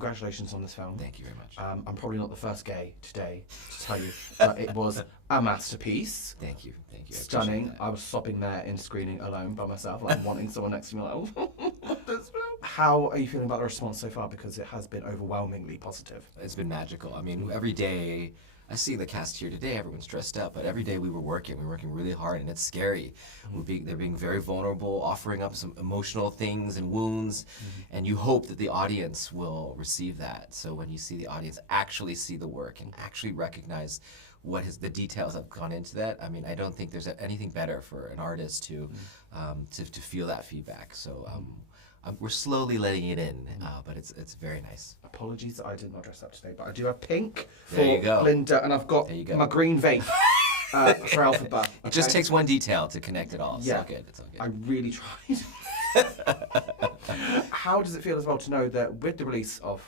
congratulations on this film. Thank you very much. I'm probably not the first gay today to tell you it was a masterpiece. Thank you. I Stunning. I was sobbing there in screening alone by myself, like wanting someone next to me, like, this film. How are you feeling about the response so far? Because it has been overwhelmingly positive. It's been magical. I mean, every day, I see the cast here today, everyone's dressed up, but every day we were working really hard, and it's scary. They're being very vulnerable, offering up some emotional things and wounds, and you hope that the audience will receive that. So when you see the audience actually see the work and actually recognize the details that have gone into that, I mean, I don't think there's anything better for an artist to feel that feedback. So we're slowly letting it in, but it's very nice. Apologies that I did not dress up today, but I do have pink for There you go. Linda, and I've got my green vape for Alphabet. Okay? It just takes one detail to connect it all. It's all good. It's all good. I really tried. How does it feel as well to know that with the release of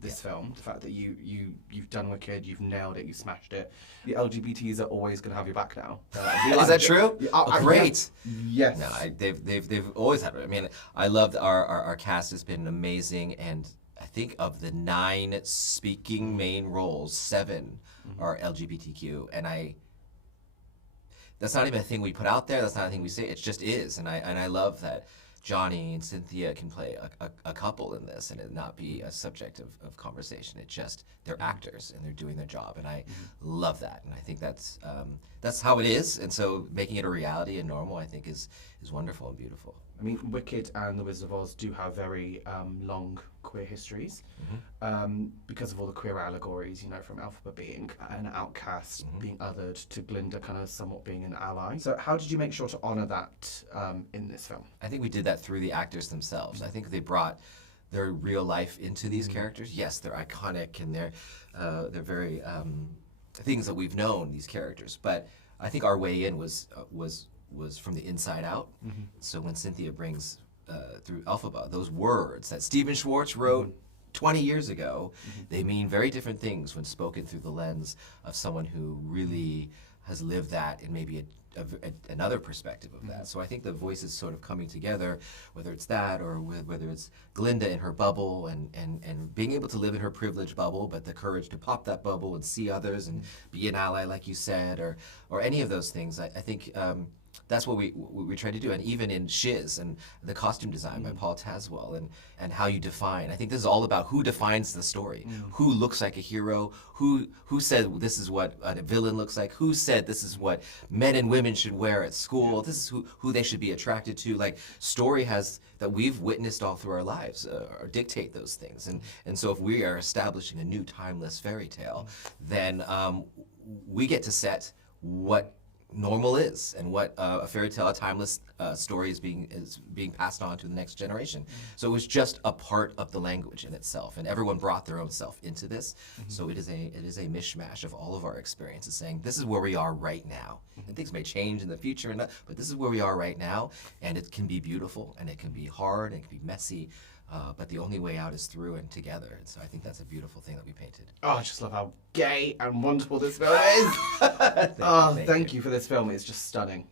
this film, the fact that you've done Wicked, you've nailed it, you smashed it, the LGBTs are always going to have your back now. Is that true? Great. Yes. No, they've always had it. I mean, I loved our cast has been amazing, and I think of the 9 speaking main roles, 7 are LGBTQ, and that's not even a thing we put out there. That's not a thing we say. It just is, and I love that Johnny and Cynthia can play a couple in this and it not be a subject of conversation. It just, they're actors and they're doing their job, and I love that, and I think that's how it is, and so making it a reality and normal, I think is wonderful and beautiful. I mean, Wicked and The Wizard of Oz do have very long queer histories because of all the queer allegories, you know, from Alphabet being an outcast, being othered, to Glinda kind of somewhat being an ally. So how did you make sure to honour that in this film? I think we did that through the actors themselves. I think they brought their real life into these characters. Yes, they're iconic and they're very things that we've known, these characters, but I think our way in was from the inside out. So when Cynthia brings through Alphabet, those words that Stephen Schwartz wrote 20 years ago, they mean very different things when spoken through the lens of someone who really has lived that in maybe another perspective of that. So I think the voices sort of coming together, whether it's that or whether it's Glinda in her bubble and being able to live in her privileged bubble, but the courage to pop that bubble and see others and be an ally, like you said, or any of those things. I think that's what we try to do. And even in Shiz and the costume design by Paul Tazwell and how you define. I think this is all about who defines the story. Who looks like a hero, who said this is what a villain looks like, who said this is what men and women should wear at school, this is who they should be attracted to. Like, story has that we've witnessed all through our lives or dictate those things. And so if we are establishing a new timeless fairy tale, then we get to set what normal is and what a fairy tale, a timeless story is being passed on to the next generation. So it was just a part of the language in itself, and everyone brought their own self into this. So it is a mishmash of all of our experiences, saying this is where we are right now. And things may change in the future, but this is where we are right now, and it can be beautiful, and it can be hard, and it can be messy. But the only way out is through and together. And so I think that's a beautiful thing that we painted. Oh, I just love how gay and wonderful this film is. Thank you for this film. It's just stunning.